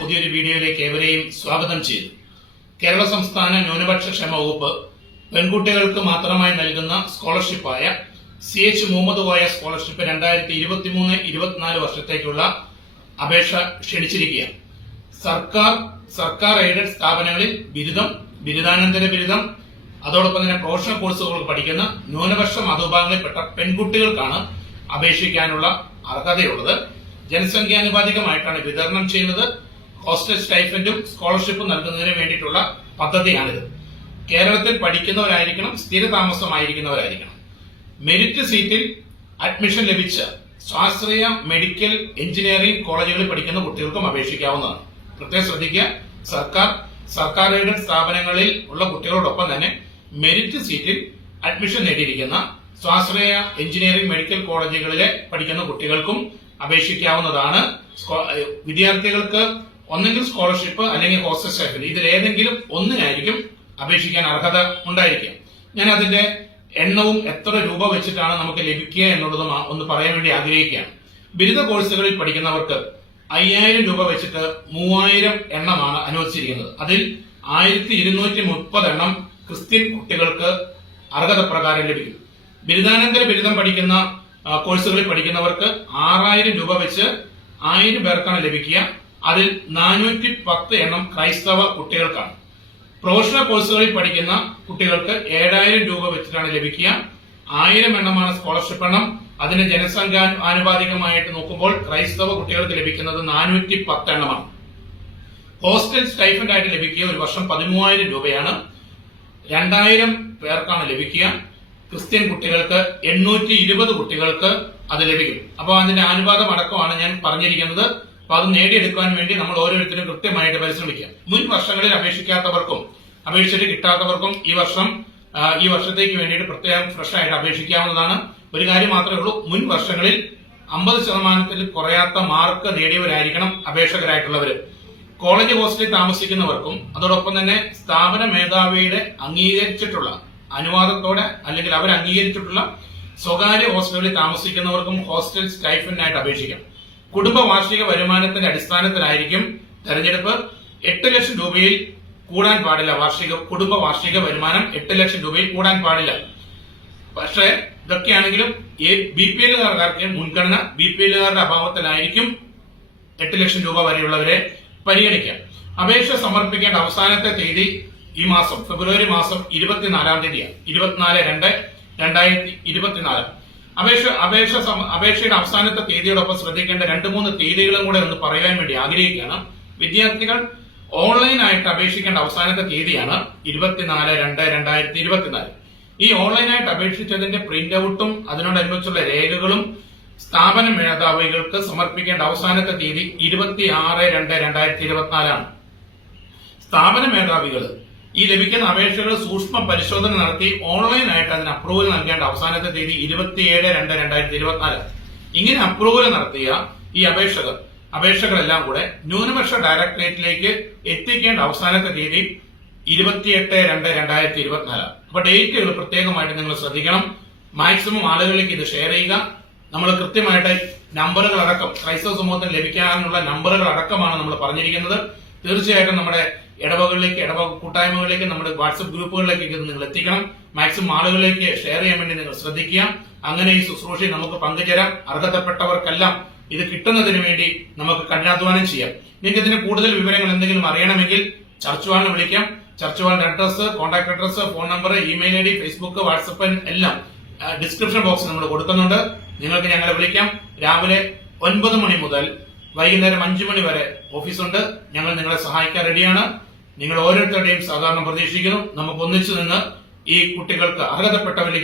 പുതിയൊരു വീഡിയോയിലേക്ക് ഏവരെയും സ്വാഗതം ചെയ്തു. കേരള സംസ്ഥാന ന്യൂനപക്ഷ ക്ഷേമ വകുപ്പ് പെൺകുട്ടികൾക്ക് മാത്രമായി നൽകുന്ന സ്കോളർഷിപ്പായ C H Muhammad Koya scholarship രണ്ടായിരത്തി ഇരുപത്തിമൂന്ന് ഇരുപത്തിനാല് വർഷത്തേക്കുള്ള അപേക്ഷ ക്ഷണിച്ചിരിക്കുകയാണ്. സർക്കാർ സർക്കാർ എയ്ഡഡ് സ്ഥാപനങ്ങളിൽ ബിരുദം ബിരുദാനന്തര ബിരുദം അതോടൊപ്പം തന്നെ പ്രൊഫഷണൽ കോഴ്സുകൾ പഠിക്കുന്ന ന്യൂനപക്ഷ മതവിഭാഗങ്ങളിൽപ്പെട്ട പെൺകുട്ടികൾക്കാണ് അപേക്ഷിക്കാനുള്ള അർഹതയുള്ളത്. ജനസംഖ്യാനുപാതികമായിട്ടാണ് വിതരണം ചെയ്യുന്നത്. ഹോസ്റ്റൽ സ്റ്റൈഫൻഡും സ്കോളർഷിപ്പും നൽകുന്നതിന് വേണ്ടിയിട്ടുള്ള പദ്ധതിയാണിത്. കേരളത്തിൽ പഠിക്കുന്നവരായിരിക്കണം സ്ഥിരതാമസമായിരിക്കുന്നവരായിരിക്കണം. മെരിറ്റ് സീറ്റിൽ അഡ്മിഷൻ ലഭിച്ച സ്വാശ്രയ മെഡിക്കൽ എഞ്ചിനീയറിംഗ് കോളേജുകളിൽ പഠിക്കുന്ന കുട്ടികൾക്കും അപേക്ഷിക്കാവുന്നതാണ്. പ്രത്യേകം ശ്രദ്ധിക്കുക സർക്കാർ സർക്കാർ എയ്ഡഡ് സ്ഥാപനങ്ങളിൽ ഉള്ള കുട്ടികളോടൊപ്പം തന്നെ മെരിറ്റ് സീറ്റിൽ അഡ്മിഷൻ നേടിയിരിക്കുന്ന സ്വാശ്രയ എഞ്ചിനീയറിംഗ് മെഡിക്കൽ കോളേജുകളിലെ പഠിക്കുന്ന കുട്ടികൾക്കും അപേക്ഷിക്കാവുന്നതാണ്. വിദ്യാർത്ഥികൾക്ക് ഒന്നെങ്കിൽ സ്കോളർഷിപ്പ് അല്ലെങ്കിൽ ഹോസ്റ്റൽ ഇതിൽ ഏതെങ്കിലും ഒന്നിനായിരിക്കും അപേക്ഷിക്കാൻ അർഹത ഉണ്ടായിരിക്കുക. ഞാൻ അതിന്റെ എണ്ണവും എത്ര രൂപ വെച്ചിട്ടാണ് നമുക്ക് ലഭിക്കുക എന്നുള്ളതും ഒന്ന് പറയാൻ വേണ്ടി ആഗ്രഹിക്കുകയാണ്. ബിരുദ കോഴ്സുകളിൽ പഠിക്കുന്നവർക്ക് അയ്യായിരം രൂപ വെച്ചിട്ട് മൂവായിരം എണ്ണമാണ് അനുവദിച്ചിരിക്കുന്നത്. അതിൽ ആയിരത്തി ഇരുന്നൂറ്റി മുപ്പത് എണ്ണം ക്രിസ്ത്യൻ കുട്ടികൾക്ക് അർഹത പ്രകാരം ലഭിക്കും. ബിരുദാനന്തര ബിരുദം പഠിക്കുന്ന കോഴ്സുകളിൽ പഠിക്കുന്നവർക്ക് ആറായിരം രൂപ വെച്ച് ആയിരം പേർക്കാണ് ലഭിക്കുക. അതിൽ നാനൂറ്റി പത്ത് എണ്ണം ക്രൈസ്തവ കുട്ടികൾക്കാണ്. പ്രൊഫഷണൽ കോഴ്സുകളിൽ പഠിക്കുന്ന കുട്ടികൾക്ക് ഏഴായിരം രൂപ വെച്ചിട്ടാണ് ലഭിക്കുക. ആയിരം എണ്ണമാണ് സ്കോളർഷിപ്പ് എണ്ണം. അതിന് ജനസംഖ്യ ആനുപാതികമായിട്ട് നോക്കുമ്പോൾ ക്രൈസ്തവ കുട്ടികൾക്ക് ലഭിക്കുന്നത് നാനൂറ്റി പത്ത് എണ്ണമാണ്. ഹോസ്റ്റൽ സ്റ്റൈഫൻഡ് ആയിട്ട് ലഭിക്കുക ഒരു വർഷം പതിമൂവായിരം രൂപയാണ്. രണ്ടായിരം പേർക്കാണ് ലഭിക്കുക. ക്രിസ്ത്യൻ കുട്ടികൾക്ക് എണ്ണൂറ്റി ഇരുപത് കുട്ടികൾക്ക് അത് ലഭിക്കും. അപ്പോൾ അതിന്റെ അനുപാതം അടക്കമാണ് ഞാൻ പറഞ്ഞിരിക്കുന്നത്. അപ്പോൾ അത് നേടിയെടുക്കാൻ വേണ്ടി നമ്മൾ ഓരോരുത്തരും കൃത്യമായിട്ട് പരിശ്രമിക്കുക. മുൻ വർഷങ്ങളിൽ അപേക്ഷിക്കാത്തവർക്കും അപേക്ഷിച്ചിട്ട് കിട്ടാത്തവർക്കും ഈ വർഷം ഈ വർഷത്തേക്ക് വേണ്ടിയിട്ട് പ്രത്യേകം ഫ്രഷ് ആയിട്ട് അപേക്ഷിക്കാവുന്നതാണ്. ഒരു കാര്യം മാത്രമേ ഉള്ളൂ മുൻ വർഷങ്ങളിൽ അമ്പത് ശതമാനത്തിൽ കുറയാത്ത മാർക്ക് നേടിയവരായിരിക്കണം അപേക്ഷകരായിട്ടുള്ളവർ കോളേജ് ഹോസ്റ്റലിൽ താമസിക്കുന്നവർക്കും അതോടൊപ്പം തന്നെ സ്ഥാപന മേധാവിയുടെ അംഗീകരിച്ചിട്ടുള്ള അനുവാദത്തോടെ അല്ലെങ്കിൽ അവർ അംഗീകരിച്ചിട്ടുള്ള സ്വകാര്യ ഹോസ്റ്റലുകളിൽ താമസിക്കുന്നവർക്കും ഹോസ്റ്റൽ സ്റ്റൈഫിനായിട്ട് അപേക്ഷിക്കാം. കുടുംബ വാർഷിക വരുമാനത്തിന്റെ അടിസ്ഥാനത്തിലായിരിക്കും തെരഞ്ഞെടുപ്പ്. എട്ട് ലക്ഷം രൂപയിൽ കൂടാൻ പാടില്ല വാർഷിക കുടുംബ വാർഷിക വരുമാനം എട്ട് ലക്ഷം രൂപയിൽ കൂടാൻ പാടില്ല. പക്ഷേ ഇതൊക്കെയാണെങ്കിലും ബി പി എല്ലുകാർക്ക് മുൻഗണന ബി പി എല്ലുകാരുടെ അഭാവത്തിലായിരിക്കും എട്ട് ലക്ഷം രൂപ വരെയുള്ളവരെ പരിഗണിക്കാം. അപേക്ഷ സമർപ്പിക്കേണ്ട അവസാനത്തെ തീയതി ഈ മാസം ഫെബ്രുവരി മാസം ഇരുപത്തിനാലാം തീയതിയാണ്. ഇരുപത്തിനാല് രണ്ട് രണ്ടായിരത്തി ഇരുപത്തിനാല്. അപേക്ഷ അപേക്ഷ അപേക്ഷയുടെ അവസാനത്തെ തീയതിയോടൊപ്പം ശ്രദ്ധിക്കേണ്ട രണ്ട് മൂന്ന് തീയതികളും കൂടെ ഒന്ന് പറയാൻ വേണ്ടി ആഗ്രഹിക്കുകയാണ്. വിദ്യാർത്ഥികൾ ഓൺലൈനായിട്ട് അപേക്ഷിക്കേണ്ട അവസാനത്തെ തീയതിയാണ് ഇരുപത്തിനാല് രണ്ട് രണ്ടായിരത്തി ഇരുപത്തിനാല്. ഈ ഓൺലൈനായിട്ട് അപേക്ഷിച്ചതിന്റെ പ്രിന്റ് ഔട്ടും അതിനോടനുബന്ധിച്ചുള്ള രേഖകളും സ്ഥാപന മേധാവികൾക്ക് സമർപ്പിക്കേണ്ട അവസാനത്തെ തീയതി ഇരുപത്തി ആറ് രണ്ട് രണ്ടായിരത്തി ഇരുപത്തിനാലാണ്. സ്ഥാപന മേധാവികൾ ഈ ലഭിക്കുന്ന അപേക്ഷകൾ സൂക്ഷ്മ പരിശോധന നടത്തി ഓൺലൈനായിട്ട് അതിന് അപ്രൂവൽ നൽകേണ്ട അവസാനത്തെ തീയതി ഇരുപത്തിയേഴ് രണ്ട് രണ്ടായിരത്തി ഇരുപത്തിനാല്. ഇങ്ങനെ അപ്രൂവൽ നടത്തിയ ഈ അപേക്ഷകർ അപേക്ഷകളെല്ലാം കൂടെ ന്യൂനപക്ഷ ഡയറക്ടറേറ്റിലേക്ക് എത്തിക്കേണ്ട അവസാനത്തെ തീയതി ഇരുപത്തിയെട്ട് രണ്ട് രണ്ടായിരത്തി ഇരുപത്തിനാല്. അപ്പൊ ഡേറ്റുകൾ പ്രത്യേകമായിട്ട് നിങ്ങൾ ശ്രദ്ധിക്കണം. മാക്സിമം ആളുകളിലേക്ക് ഇത് ഷെയർ ചെയ്യുക. നമ്മൾ കൃത്യമായിട്ട് നമ്പറുകൾ അടക്കം ക്രൈസ്തവ സമൂഹത്തിന് ലഭിക്കാനുള്ള നമ്പറുകൾ അടക്കമാണ് നമ്മൾ പറഞ്ഞിരിക്കുന്നത്. തീർച്ചയായിട്ടും നമ്മുടെ ഇടവകളിലേക്ക് ഇടവക കൂട്ടായ്മകളിലേക്ക് നമ്മുടെ വാട്സപ്പ് ഗ്രൂപ്പുകളിലേക്ക് നിങ്ങൾ എത്തിക്കണം. മാക്സിമം ആളുകളിലേക്ക് ഷെയർ ചെയ്യാൻ വേണ്ടി നിങ്ങൾ ശ്രദ്ധിക്കുക. അങ്ങനെ ഈ ശുശ്രൂഷയിൽ നമുക്ക് പങ്കുചേരാം. അർഹതപ്പെട്ടവർക്കെല്ലാം ഇത് കിട്ടുന്നതിന് വേണ്ടി നമുക്ക് കഠിനാധ്വാനം ചെയ്യാം. നിങ്ങൾക്ക് ഇതിന് കൂടുതൽ വിവരങ്ങൾ എന്തെങ്കിലും അറിയണമെങ്കിൽ ചർച്ച് വാളിനെ വിളിക്കാം. ചർച്ച് വാളിന്റെ address contact address phone number email I D Facebook WhatsApp എല്ലാം ഡിസ്ക്രിപ്ഷൻ ബോക്സ് നമ്മൾ കൊടുക്കുന്നുണ്ട്. നിങ്ങൾക്ക് ഞങ്ങളെ വിളിക്കാം. രാവിലെ ഒൻപത് മണി മുതൽ വൈകുന്നേരം അഞ്ചു മണി വരെ ഓഫീസുണ്ട്. ഞങ്ങൾ നിങ്ങളെ സഹായിക്കാൻ റെഡിയാണ്. നിങ്ങൾ ഓരോരുത്തരുടെയും സാധാരണ പ്രതീക്ഷിക്കുന്നു. നമുക്ക് ഒന്നിച്ചു നിന്ന് ഈ കുട്ടികൾക്ക് അർഹതപ്പെട്ടവരിലേക്ക്